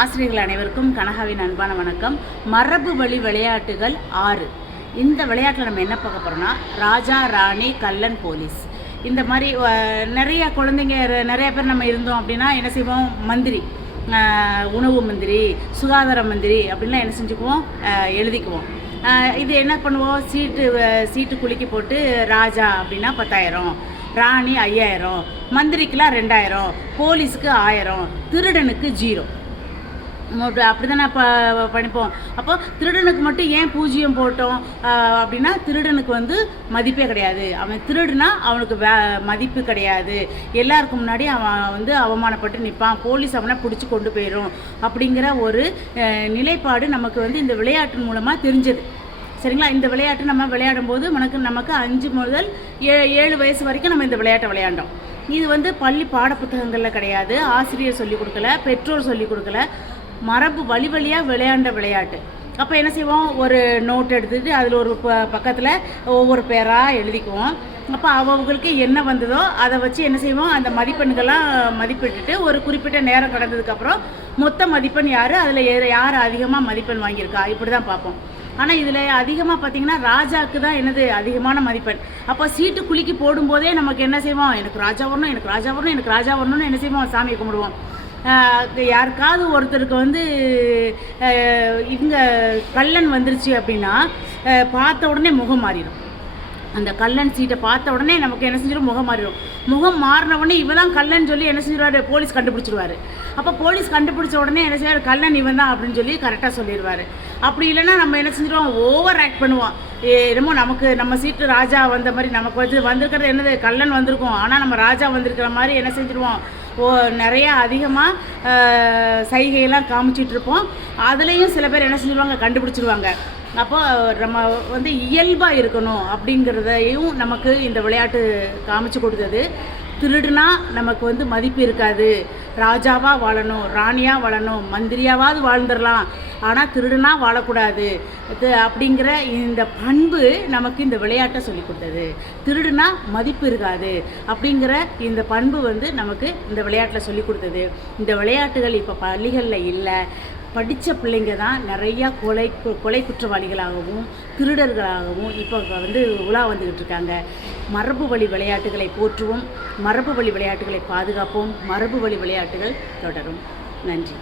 ஆசிரியர்கள் அனைவருக்கும் கனகாவின் அன்பான வணக்கம். மரபு வழி விளையாட்டுகள் 6. இந்த விளையாட்டில் நம்ம என்ன பார்க்க போகிறோம்னா, ராஜா, ராணி, கள்ளன், போலீஸ். இந்த மாதிரி நிறைய குழந்தைங்க நிறைய பேர் நம்ம இருந்தோம் அப்படின்னா என்ன செய்வோம், மந்திரி, உணவு மந்திரி, சுகாதார மந்திரி அப்படின்லாம் என்ன செஞ்சுக்குவோம், எழுதிக்குவோம். இது என்ன பண்ணுவோம், சீட்டு குலுக்கி போட்டு ராஜா அப்படின்னா 10,000, ராணி 5,000, மந்திரிக்கெலாம் 2,000, போலீஸுக்கு 1000, திருடனுக்கு 0. அப்படி தானே பண்ணிப்போம். அப்போ திருடனுக்கு மட்டும் ஏன் 0 போட்டோம் அப்படின்னா, திருடனுக்கு மதிப்பே கிடையாது. அவன் திருடுனா அவனுக்கு மதிப்பு கிடையாது. எல்லாருக்கும் முன்னாடி அவன் அவமானப்பட்டு நிற்பான். போலீஸ் அவனை பிடிச்சி கொண்டு போயிடும் அப்படிங்கிற ஒரு நிலைப்பாடு நமக்கு இந்த விளையாட்டு மூலமாக தெரிஞ்சது. சரிங்களா? இந்த விளையாட்டு நம்ம விளையாடும் போது நமக்கு 5 முதல் 7 வயசு வரைக்கும் நம்ம இந்த விளையாட்டை விளையாண்டோம். இது பள்ளி பாடப்புத்தகங்களில் கிடையாது, ஆசிரியர் சொல்லிக் கொடுக்கல, பெற்றோர் சொல்லிக் கொடுக்கல, மரபு வழியாக விளையாண்ட விளையாட்டு. அப்போ என்ன செய்வோம், ஒரு நோட் எடுத்துகிட்டு அதில் ஒரு பக்கத்தில் ஒவ்வொரு பேராக எழுதிக்குவோம். அப்போ அவங்களுக்கு என்ன வந்ததோ அதை வச்சு என்ன செய்வோம், அந்த மதிப்பெண்கள்லாம் மதிப்பிட்டுட்டு ஒரு குறிப்பிட்ட நேரம் கடந்ததுக்கப்புறம் மொத்த மதிப்பெண் யார், அதில் யார் அதிகமாக மதிப்பெண் வாங்கியிருக்கா இப்படி தான் பார்ப்போம். ஆனால் இதில் அதிகமாக பார்த்திங்கன்னா ராஜாவுக்கு தான் என்னது அதிகமான மதிப்பெண். அப்போ சீட்டு குலுக்கி போடும்போதே நமக்கு என்ன செய்வோம், எனக்கு ராஜா வரணும், எனக்கு ராஜா வரணும், எனக்கு ராஜா வரணும்னு என்ன செய்வோம், சாமியை கும்பிடுவோம். யாருக்காவது ஒருத்தருக்கு இவங்க கள்ளன் வந்துருச்சு அப்படின்னா பார்த்த உடனே முகம் மாறிடும். அந்த கள்ளன் சீட்டை பார்த்த உடனே நமக்கு என்ன செஞ்சிடும், முகம் மாறிடும். முகம் மாறின உடனே இவன் கள்ளன் சொல்லி என்ன செஞ்சிருவார், போலீஸ் கண்டுபிடிச்சிருவார். அப்போ போலீஸ் கண்டுபிடிச்ச உடனே என்ன செய்வார், கள்ளன் இவன் தான் அப்படின்னு சொல்லி கரெக்டாக சொல்லிடுவார். அப்படி இல்லைன்னா நம்ம என்ன செஞ்சிடுவோம், ஓவர் ஆக்ட் பண்ணுவோம். என்னமோ நம்ம சீட்டு ராஜா வந்த மாதிரி நமக்கு வந்திருக்கிறது என்னது, கள்ளன் வந்திருக்கும், ஆனால் நம்ம ராஜா வந்திருக்கிற மாதிரி என்ன செஞ்சிடுவோம், நிறையா அதிகமாக சைகையெல்லாம் காமிச்சிட்ருப்போம். அதுலேயும் சில பேர் என்ன செஞ்சிருவாங்க, கண்டுபிடிச்சிருவாங்க. அப்போ நம்ம இயல்பாக இருக்கணும் அப்படிங்கிறதையும் நமக்கு இந்த விளையாட்டு காமிச்சு கொடுத்தது. திருடுனா நமக்கு மதிப்பு இருக்காது, ராஜாவாக வாழணும், ராணியாக வாழணும், மந்திரியாவது வாழ்ந்துடலாம், ஆனால் திருடுனா வாழக்கூடாது அப்படிங்கிற இந்த பண்பு நமக்கு இந்த விளையாட்டை சொல்லி கொடுத்தது. திருடுனா மதிப்பு இருக்காது அப்படிங்கிற இந்த பண்பு நமக்கு இந்த விளையாட்டில் சொல்லி கொடுத்தது. இந்த விளையாட்டுகள் இப்போ பள்ளிகளில் இல்லை. படித்த பிள்ளைங்க தான் நிறையா கொலை குற்றவாளிகளாகவும் திருடர்களாகவும் இப்போ உலா வந்துக்கிட்டு இருக்காங்க. மரபு வழி விளையாட்டுகளை போற்றுவோம், மரபு வழி விளையாட்டுகளை பாதுகாப்போம், மரபு வழி விளையாட்டுகள் தொடரும். நன்றி.